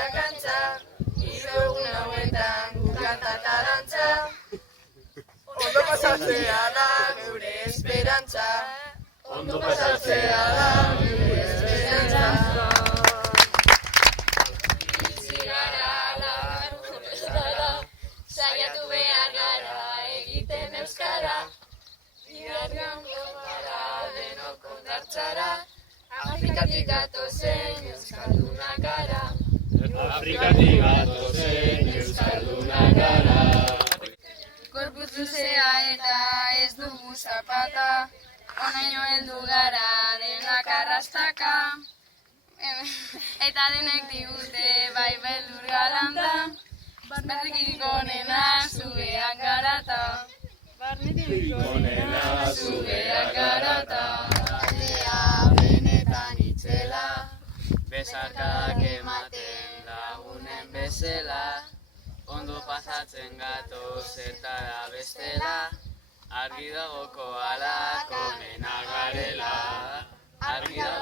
guztiak antza, hiru egun hauetan gukanta eta dantza. Ondo pasatzea da geure esperantza, ondo pasatzea da geure esperantza. Iritsi gara lagunetara, saiatu behar gara egiten euskara. Bigarrengo gara denok ondartzara, Afrikatik gatozen euskaldunak gara. Afrikatik gatozen euskaldunak gara. Gorputz luzea eta ez dugu zapata, honaino heldu gara denak arrastaka. Eta denek digute bai beldur galanta, barnetik onena zugeak garata. Barnetik onena zugeak garata. Aldea benetan itzela, besarkadak ematen lagunen bezala. Ondo pasatzen gatoz zertara bestela, argi dago koalak omenak garela. Argi dago